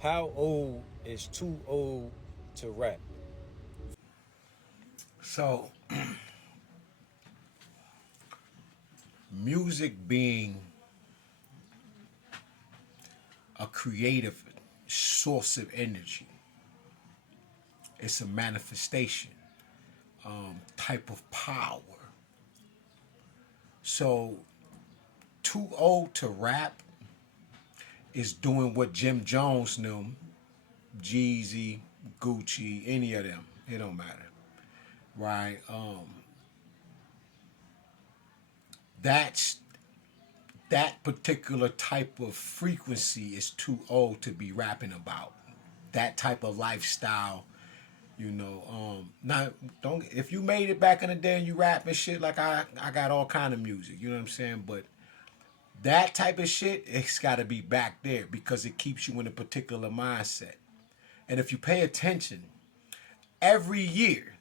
How old is too old to rap? So, music being a creative source of energy, it's a manifestation, type of power. So, too old to rap is doing what Jim Jones knew, Jeezy, Gucci, any of them. It don't matter, right? That's that particular type of frequency is too old to be rapping about. That type of lifestyle, not don't if you made it back in the day and you rap and shit like I got all kind of music, you know what I'm saying? But that type of shit, it's got to be back there because it keeps you in a particular mindset. And if you pay attention, every year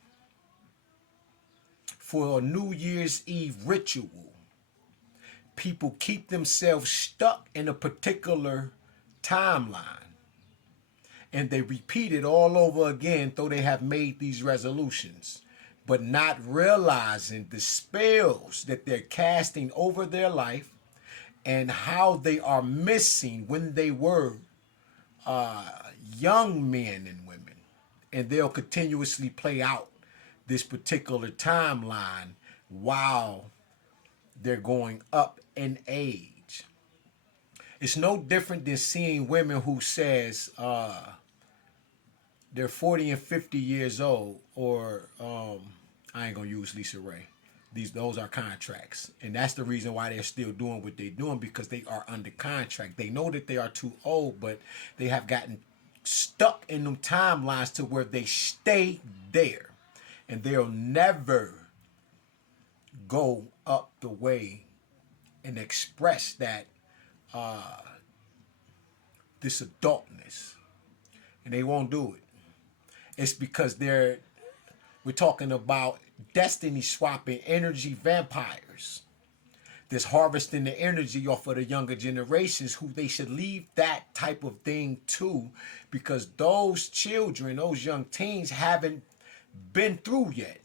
for a New Year's Eve ritual, people keep themselves stuck in a particular timeline and they repeat it all over again, though they have made these resolutions, but not realizing the spells that they're casting over their life and how they are missing when they were uh, young men and women. And they'll continuously play out this particular timeline while they're going up in age. It's no different than seeing women who says they're 40 and 50 years old, or I ain't gonna use Lisa Ray. Those are contracts, and that's the reason why they're still doing what they're doing because they are under contract. They know that they are too old, but they have gotten stuck in them timelines to where they stay there, and they'll never go up the way and express that this adultness, and they won't do it. It's because we're talking about destiny swapping energy vampires that's harvesting the energy off of the younger generations who they should leave that type of thing to because those children, those young teens haven't been through yet.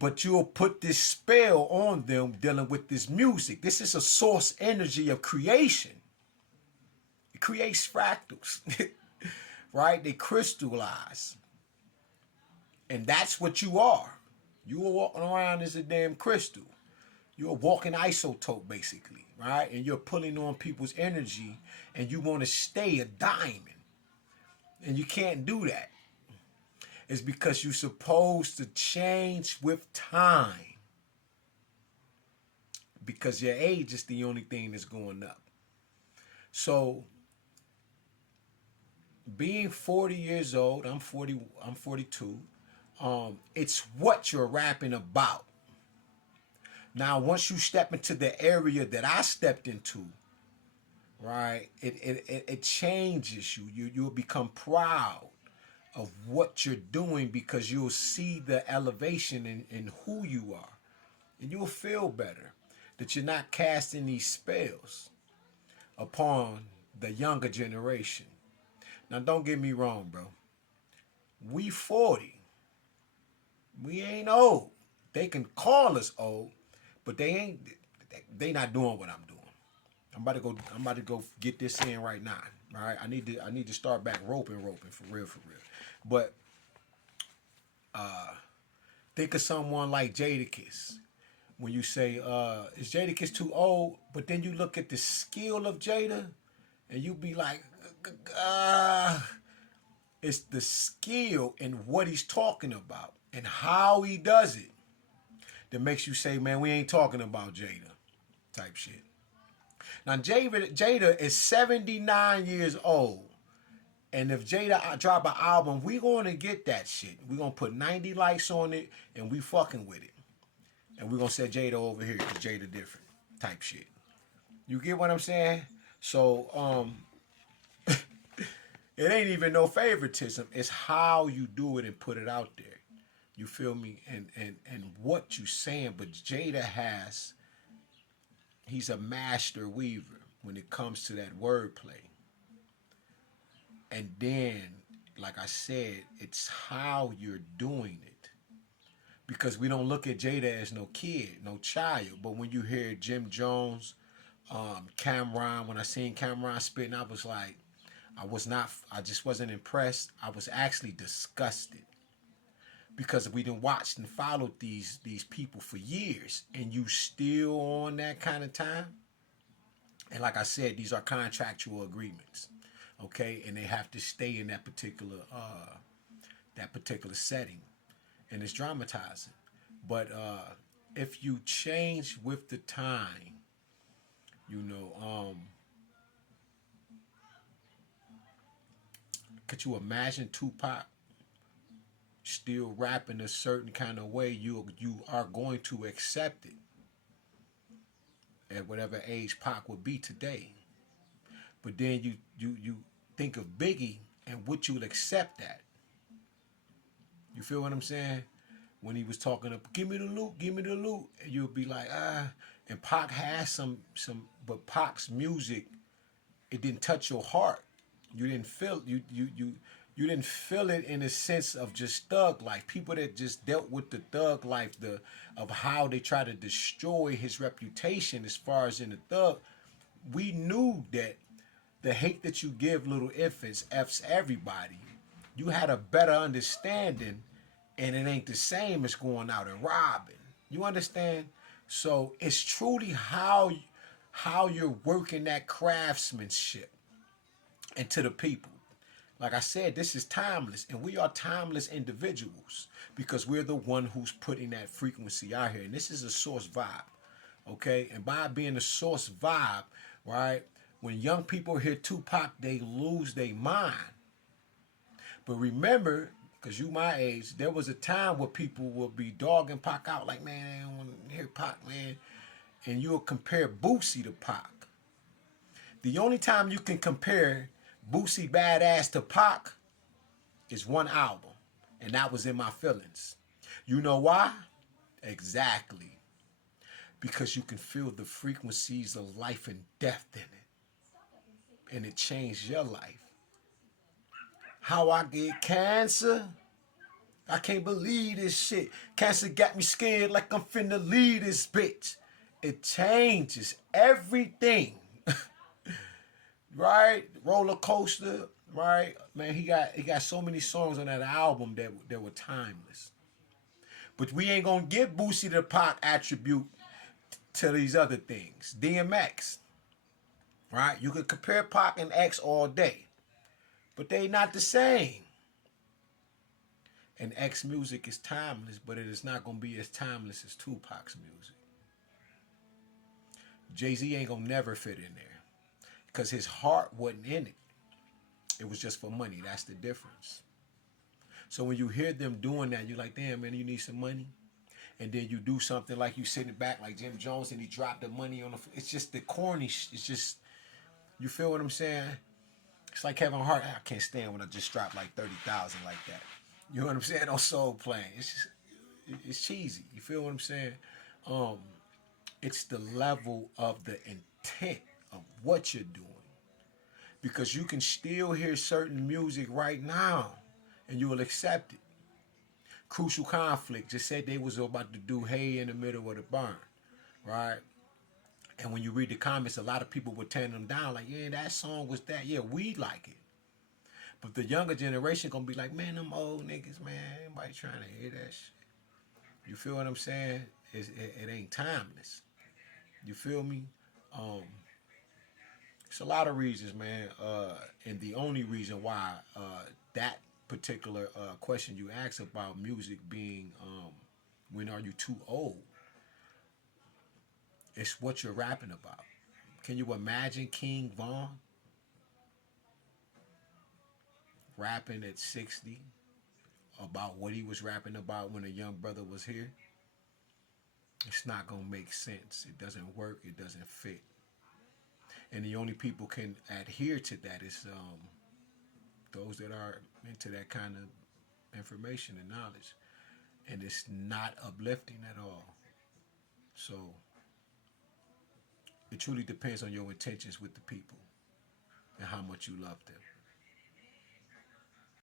But you'll put this spell on them dealing with this music. This is a source energy of creation. It creates fractals, right? They crystallize. And that's what you are. You are walking around as a damn crystal. You're a walking isotope, basically, right? And you're pulling on people's energy and you want to stay a diamond. And you can't do that. It's because you're supposed to change with time. Because your age is the only thing that's going up. So being 40 years old, I'm 42. It's what you're rapping about. Now, once you step into the area that I stepped into, right, it changes you. You'll become proud of what you're doing because you'll see the elevation in who you are. And you'll feel better that you're not casting these spells upon the younger generation. Now, don't get me wrong, bro. We 40. We ain't old. They can call us old, but they not doing what I'm doing. I'm about to go get this in right now. All right. I need to start back roping for real, for real. But think of someone like Jadakiss. When you say, is Jadakiss too old? But then you look at the skill of Jada and you be like, it's the skill in what he's talking about and how he does it that makes you say, man, we ain't talking about Jada type shit. Now, Jada is 79 years old. And if Jada drop an album, we going to get that shit. We going to put 90 likes on it and we fucking with it. And we going to set Jada over here because Jada different type shit. You get what I'm saying? So, it ain't even no favoritism. It's how you do it and put it out there. You feel me? And what you saying. But Jada he's a master weaver when it comes to that wordplay. And then, like I said, it's how you're doing it. Because we don't look at Jada as no kid, no child. But when you hear Jim Jones, Cameron, when I seen Cameron spitting, I was like, I just wasn't impressed. I was actually disgusted. Because we done watched and followed these people for years, and you still on that kind of time. And like I said, these are contractual agreements, okay, and they have to stay in that particular setting, and it's dramatizing. But if you change with the time, you know, could you imagine Tupac still rapping a certain kind of way? You are going to accept it at whatever age Pac would be today. But then you think of Biggie, and would you accept that? You feel what I'm saying? When he was talking up, give me the loot, give me the loot, and you'll be like, ah. And Pac has some, but Pac's music, it didn't touch your heart. You didn't feel you didn't feel it in a sense of just thug life. People that just dealt with the thug life, of how they try to destroy his reputation as far as in the thug. We knew that the hate that you give little infants F's everybody. You had a better understanding, and it ain't the same as going out and robbing. You understand? So it's truly how you're working that craftsmanship into the people. Like I said, this is timeless, and we are timeless individuals because we're the one who's putting that frequency out here. And this is a source vibe, okay? And by being a source vibe, right, when young people hear Tupac, they lose their mind. But remember, because you my age, there was a time where people would be dogging Pac out like, man, I don't want to hear Pac, man. And you'll compare Boosie to Pac. The only time you can compare Boosie Badass to Pac is one album, and that was In My Feelings. You know why? Exactly. Because you can feel the frequencies of life and death in it, and it changed your life. How I get cancer? I can't believe this shit. Cancer got me scared like I'm finna leave this bitch. It changes everything. Right? Roller Coaster, right? Man, he got so many songs on that album that were timeless. But we ain't gonna give Boosie the Pac attribute to these other things. DMX, right? You could compare Pac and X all day, but they not the same. And X music is timeless, but it is not gonna be as timeless as Tupac's music. Jay-Z ain't gonna never fit in there because his heart wasn't in it. It was just for money. That's the difference. So when you hear them doing that, you're like, damn, man, you need some money. And then you do something like you sitting back like Jim Jones and he dropped the money on the... It's just the corny... It's just... You feel what I'm saying? It's like Kevin Hart. I can't stand when I just dropped like 30,000 like that. You know what I'm saying? On Soul Plane. It's just... It's cheesy. You feel what I'm saying? It's the level of the intent of what you're doing. Because you can still hear certain music right now and you will accept it. Crucial Conflict just said they was about to do Hay in the Middle of the Burn, right? And when you read the comments, a lot of people were tearing them down like, yeah, that song was that. Yeah, we like it. But the younger generation gonna be like, man, them old niggas, man, anybody trying to hear that shit. You feel what I'm saying? It ain't timeless. You feel me? It's a lot of reasons, man. And the only reason why that particular question you asked about music being when are you too old? It's what you're rapping about. Can you imagine King Von rapping at 60 about what he was rapping about when a young brother was here? It's not going to make sense. It doesn't work. It doesn't fit. And the only people can adhere to that is those that are into that kind of information and knowledge. And it's not uplifting at all. So it truly depends on your intentions with the people and how much you love them.